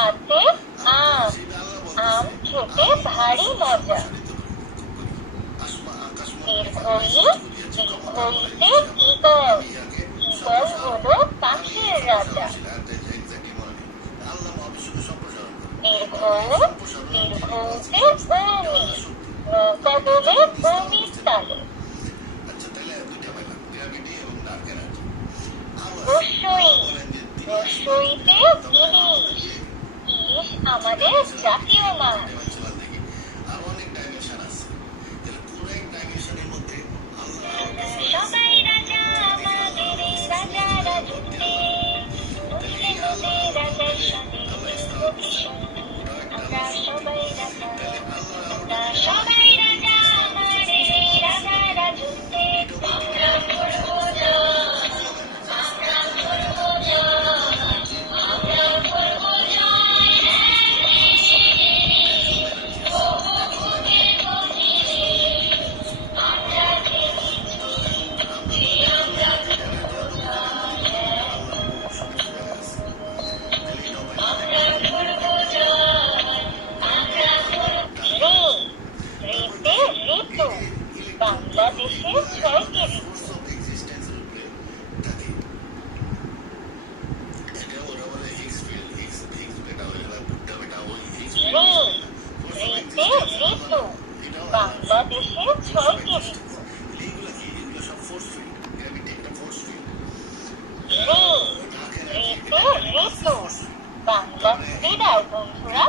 আতে আম, আম খেতে ভারী মজা। দীর্ঘই, দীর্ঘইতে ঈগল, ঈগল হলো পাখির রাজা। দীর্ঘ, দীর্ঘতে অমি, নৌকা দোলে অমির তালে। রস্যই, রস্যইতে ইলিশ, ইলিশ আমাদের জাতীয় মাছ। সবাই রাজা আমাদের রাজা রাজত্বে, মুসলিম ওদের রাজার সাথে আমরা সবাই রাজা, আমরা সবাই রাজা আমাদের রাজা রাজত্বে। ঋতে ঋতু, বাংলাদেশে 6টি ঋতু। ঋতে ঋতু, বাংলাদেশে 6টি ঋতু। ঋতে ঋতু, বাংলা বিদায় বন্ধুরা।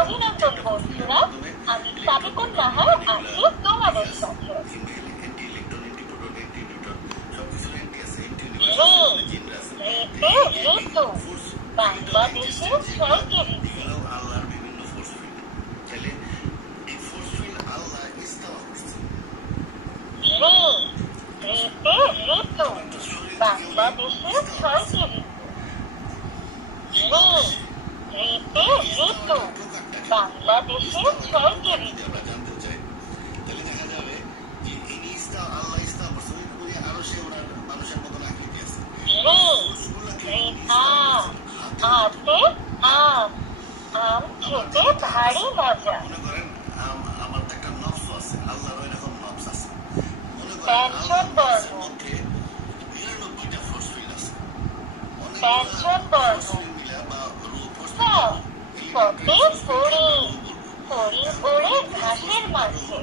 অভিনন্দন বন্ধুরা, আমি সাবিকুন নাহার আছি তোমাদের সাথে। ঋতে ঋতু, বাংলাদেশে 6টি ঋতু। ঋতে ঋতু, বাংলাদেশে 6টি ঋতু। ঋতে ঋতু, বাংলাদেশে 6টি ঋতু। আতে আম, আম খেতে ভারী মজা। ব্যঞ্জন বর্ণ, ব্যঞ্জন বর্ণ। পথে হরিণ, হরিণ ওড়ে ঘাসের মাঝে।